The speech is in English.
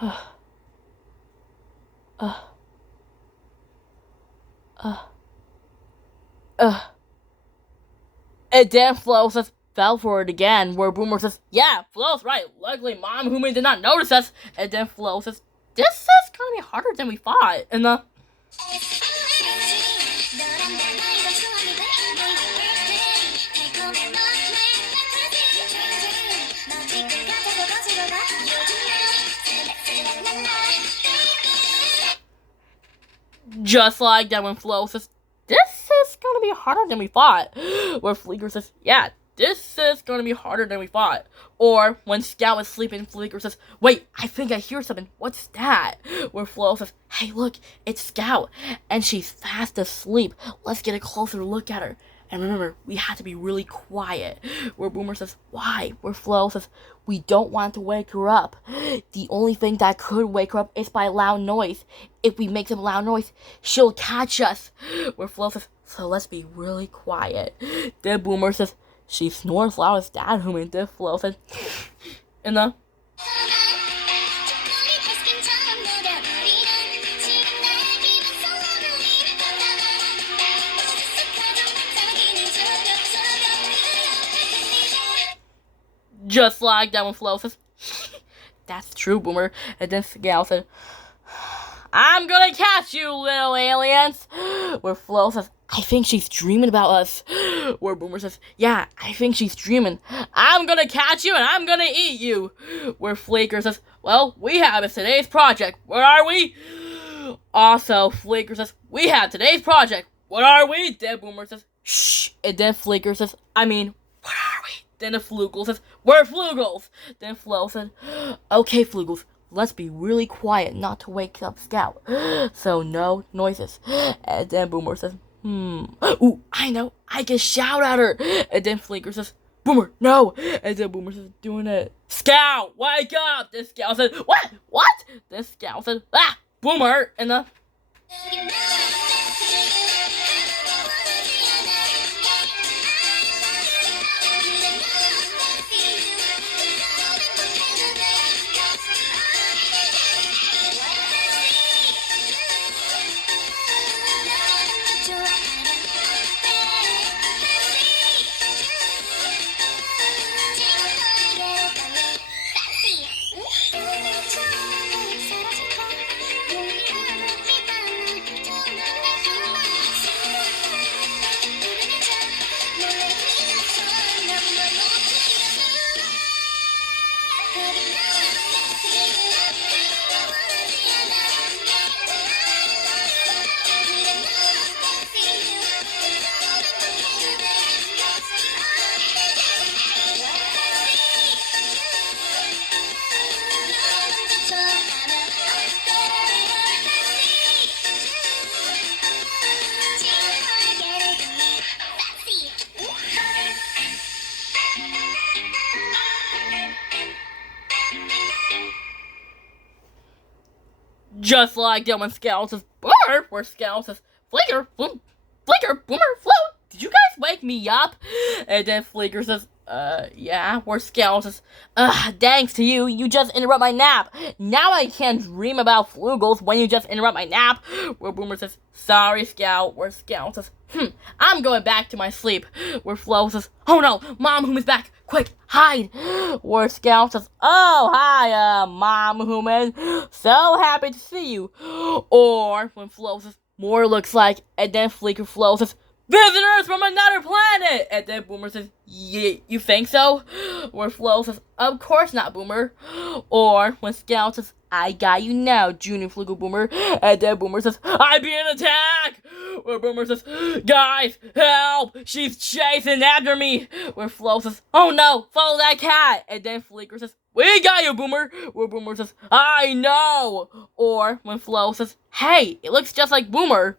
uh, uh, uh. And then Flo says, fell for it again, where Boomer says, yeah, Flo's right. Luckily, Mom Human did not notice us. And then Flo says, this is gonna be harder than we thought. And just like that when Flo says, this is gonna be harder than we thought. Where Fleeker says, yeah, this is gonna be harder than we thought. Or when Scout is sleeping, Fleeker says, wait, I think I hear something. What's that? Where Flo says, hey, look, it's Scout. And she's fast asleep. Let's get a closer look at her. And remember, we have to be really quiet. Where Boomer says, why? Where Flo says, we don't want to wake her up. The only thing that could wake her up is by loud noise. If we make some loud noise, she'll catch us. Where Flo says, so let's be really quiet. Then Boomer says, she snores loud as Dad Human. Then Flo says, and just like that when Flo says, that's true, Boomer. And then Scout said, I'm gonna catch you, little aliens. Where Flo says, I think she's dreaming about us. Where Boomer says, yeah, I think she's dreaming. I'm gonna catch you and I'm gonna eat you. Where Flaker says, well, we have today's project. Where are we? Also, Flaker says, we have today's project. What are we? Then Boomer says, shh. And then Flaker says, what are we? Then the Flugel says, we're Flugels. Then Flo said, okay, Flugels, let's be really quiet not to wake up Scout. So no noises. And then Boomer says, ooh, I know, I can shout at her. And then Flaker says, Boomer, no. And then Boomer says, doing it. Scout, wake up. Then Scout said, what? Then Scout said, Boomer. And just like that when Scout says, Boomer, where Scout says, Flicker, boom, Flicker, Boomer, Flo, did you guys wake me up? And then Flicker says, yeah, where Scout says, thanks to you, you just interrupt my nap. Now I can't dream about Flugels when you just interrupt my nap. Where Boomer says, sorry, Scout. Where Scout says, I'm going back to my sleep. Where Flo says, oh no, Mom Human's back. Quick, hide. Where Scout says, oh, hi, Mom Human. So happy to see you. Or when Flo says, more looks like, and then Flicker Flo says, visitors from another planet! And then Boomer says, yeah, you think so? Where Flo says, of course not, Boomer. Or when Scout says, I got you now, Junior Flugel Boomer. And then Boomer says, I'm being attacked! Where Boomer says, guys, help! She's chasing after me! Where Flo says, oh no, follow that cat! And then Flicker says, we got you, Boomer! Where Boomer says, I know! Or when Flo says, hey, it looks just like Boomer.